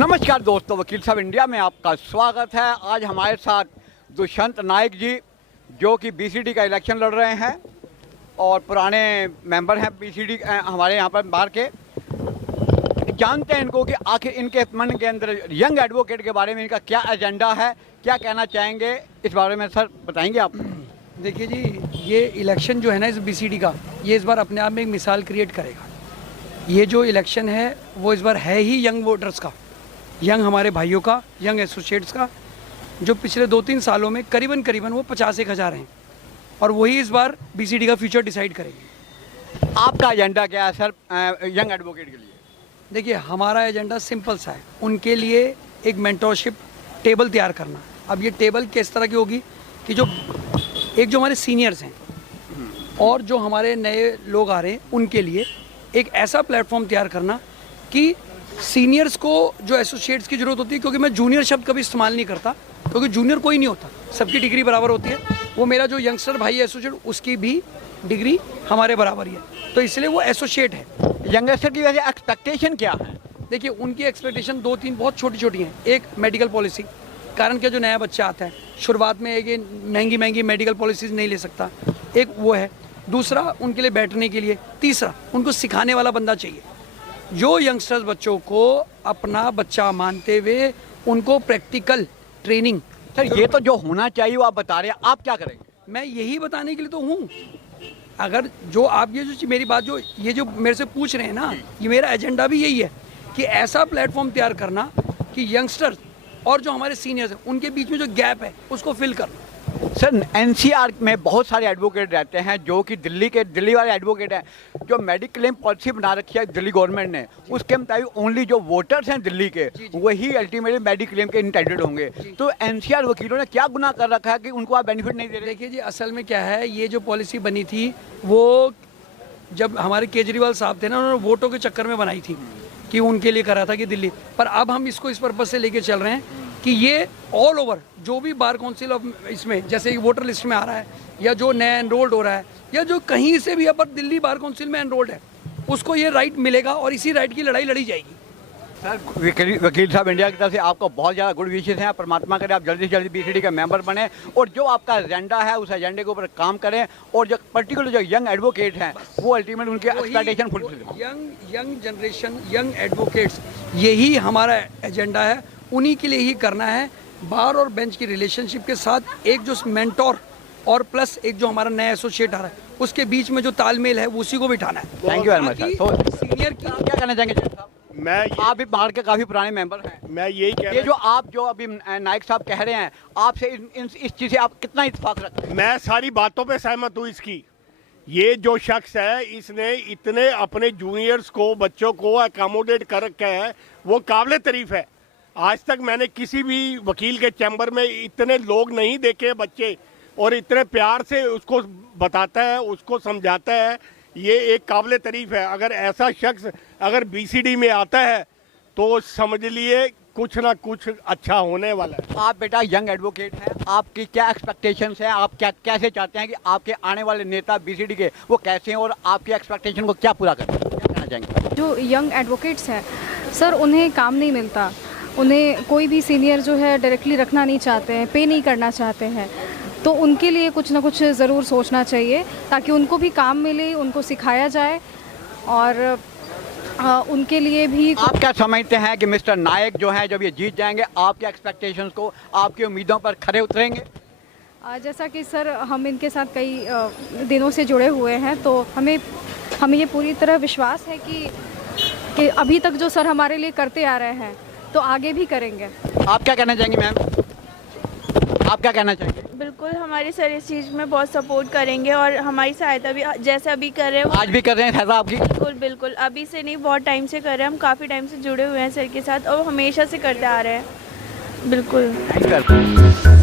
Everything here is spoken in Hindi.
नमस्कार दोस्तों, वकील साहब इंडिया में आपका स्वागत है। आज हमारे साथ दुष्यंत नायक जी जो कि बीसीडी का इलेक्शन लड़ रहे हैं और पुराने मेंबर हैं बीसीडी हमारे यहाँ पर बाहर के। जानते हैं इनको कि आखिर इनके मन के अंदर यंग एडवोकेट के बारे में इनका क्या एजेंडा है, क्या कहना चाहेंगे इस बारे में सर बताएंगे आप। देखिए जी, ये इलेक्शन जो है ना इस बीसीडी का, ये इस बार अपने आप में एक मिसाल क्रिएट करेगा। ये जो इलेक्शन है वो इस बार है ही यंग वोटर्स का, यंग हमारे भाइयों का, यंग एसोसिएट्स का, जो पिछले 2-3 सालों में करीबन वो 50-1,000 हैं और वही इस बार बीसीडी का फ्यूचर डिसाइड करेंगे। आपका एजेंडा क्या है सर यंग एडवोकेट के लिए? देखिए, हमारा एजेंडा सिंपल सा है, उनके लिए एक मेंटोरशिप टेबल तैयार करना। अब ये टेबल किस तरह की होगी कि जो हमारे सीनियर्स हैं और जो हमारे नए लोग आ रहे हैं उनके लिए एक ऐसा प्लेटफॉर्म तैयार करना कि सीनियर्स को जो एसोसिएट्स की ज़रूरत होती है, क्योंकि मैं जूनियर शब्द कभी इस्तेमाल नहीं करता, क्योंकि जूनियर कोई नहीं होता, सबकी डिग्री बराबर होती है। वो मेरा जो यंगस्टर भाई है एसोसिएट, उसकी भी डिग्री हमारे बराबर ही है, तो इसलिए वो एसोसिएट है। यंगस्टर की वजह एक्सपेक्टेशन क्या है? देखिए, उनकी एक्सपेक्टेशन 2-3 बहुत छोटी हैं। एक मेडिकल पॉलिसी, कारण क्या, जो नया बच्चा आता है शुरुआत में एक महंगी मेडिकल पॉलिसीज़ नहीं ले सकता, एक वो है। दूसरा, उनके लिए बैठने के लिए। तीसरा, उनको सिखाने वाला बंदा चाहिए जो यंगस्टर्स बच्चों को अपना बच्चा मानते हुए उनको प्रैक्टिकल ट्रेनिंग। सर ये तो जो होना चाहिए वो आप बता रहे हैं, आप क्या करेंगे? मैं यही बताने के लिए तो हूँ। अगर जो आप ये जो मेरी बात जो मेरे से पूछ रहे हैं ना, ये मेरा एजेंडा भी यही है कि ऐसा प्लेटफॉर्म तैयार करना कि यंगस्टर्स और जो हमारे सीनियर्स हैं उनके बीच में जो गैप है उसको फिल करना। सर एनसीआर में बहुत सारे एडवोकेट रहते हैं जो कि दिल्ली वाले एडवोकेट हैं, जो मेडिकल क्लेम पॉलिसी बना रखी है दिल्ली गवर्नमेंट ने, उसके मुताबिक ओनली जो वोटर्स हैं दिल्ली के वही अल्टीमेटली मेडिकल क्लेम के इंटाइटल्ड होंगे। तो एनसीआर वकीलों ने क्या गुनाह कर रखा है कि उनको आप बेनिफिट नहीं दे रहे? देखिए जी, असल में क्या है, ये जो पॉलिसी बनी थी वो जब हमारे केजरीवाल साहब थे ना, उन्होंने वोटों के चक्कर में बनाई थी कि उनके लिए करा था कि दिल्ली पर। अब हम इसको इस पर्पज से लेके चल रहे हैं कि ये ऑल ओवर जो भी बार काउंसिल ऑफ इसमें जैसे वोटर लिस्ट में आ रहा है या जो नया एनरोल्ड हो रहा है या जो कहीं से भी अब दिल्ली बार काउंसिल में एनरोल्ड है, उसको ये राइट मिलेगा और इसी राइट की लड़ाई लड़ी जाएगी। सर वकील साहब इंडिया की तरफ से आपको बहुत ज़्यादा गुड विशेस हैं। परमात्मा करे आप जल्दी से जल्दी बीसीडी का मेंबर बने और जो आपका एजेंडा है उस एजेंडे के ऊपर काम करें और जो पर्टिकुलर जो यंग एडवोकेट हैं वो अल्टीमेट उनके एक्सपेक्टेशन फुलफिल करें। यंग जनरेशन, यंग एडवोकेट्स, यही हमारा एजेंडा है, उन्हीं के लिए ही करना है। बार और बेंच की रिलेशनशिप के साथ एक जो मेंटोर और प्लस एक जो हमारा नया एसोसिएट आ रहा है उसके बीच में जो तालमेल है उसी को बिठाना है। Thank you very much sir. तो सीनियर की क्या कहना चाहेंगे साहब? आप भी बाहर के काफ़ी पुराने मेंबर हैं। मैं यही कह ये जो आप जो अभी नायक साहब कह रहे हैं, आपसे इस चीज़ से आप कितना इत्तेफाक रखते हैं? मैं सारी बातों पे सहमत हूँ इसकी। ये जो शख्स है इसने इतने अपने जूनियर्स को, बच्चों को अकोमोडेट कर रखा है, वो काबिल तारीफ है। आज तक मैंने किसी भी वकील के चैम्बर में इतने लोग नहीं देखे बच्चे, और इतने प्यार से उसको बताता है, उसको समझाता है। ये एक काबिल तारीफ है। अगर ऐसा शख्स अगर बीसीडी में आता है तो समझ लिए कुछ ना कुछ अच्छा होने वाला है। आप बेटा यंग एडवोकेट हैं, आपकी क्या एक्सपेक्टेशंस हैं? आप क्या कैसे चाहते हैं कि आपके आने वाले नेता बीसीडी के वो कैसे हैं और आपकी एक्सपेक्टेशन को क्या पूरा करें? क्या कहना चाहेंगे? जो यंग एडवोकेट्स हैं सर, उन्हें काम नहीं मिलता, उन्हें कोई भी सीनियर जो है डायरेक्टली रखना नहीं चाहते हैं, पे नहीं करना चाहते हैं, तो उनके लिए कुछ ना कुछ ज़रूर सोचना चाहिए ताकि उनको भी काम मिले, उनको सिखाया जाए और उनके लिए भी। आप क्या समझते हैं कि मिस्टर नायक जो हैं जब ये जीत जाएंगे आपके एक्सपेक्टेशंस को, आपकी उम्मीदों पर खरे उतरेंगे? जैसा कि सर हम इनके साथ कई दिनों से जुड़े हुए हैं, तो हमें ये पूरी तरह विश्वास है कि अभी तक जो सर हमारे लिए करते आ रहे हैं तो आगे भी करेंगे। आप क्या कहना चाहेंगे मैम? आप क्या कहना चाहेंगे? बिल्कुल, हमारे सर इस चीज़ में बहुत सपोर्ट करेंगे और हमारी सहायता भी जैसे अभी कर रहे हैं। आज भी कर रहे हैं सहायता आपकी? बिल्कुल, अभी से नहीं, बहुत टाइम से कर रहे हैं। हम काफ़ी टाइम से जुड़े हुए हैं सर के साथ और हमेशा से करते आ रहे हैं। बिल्कुल।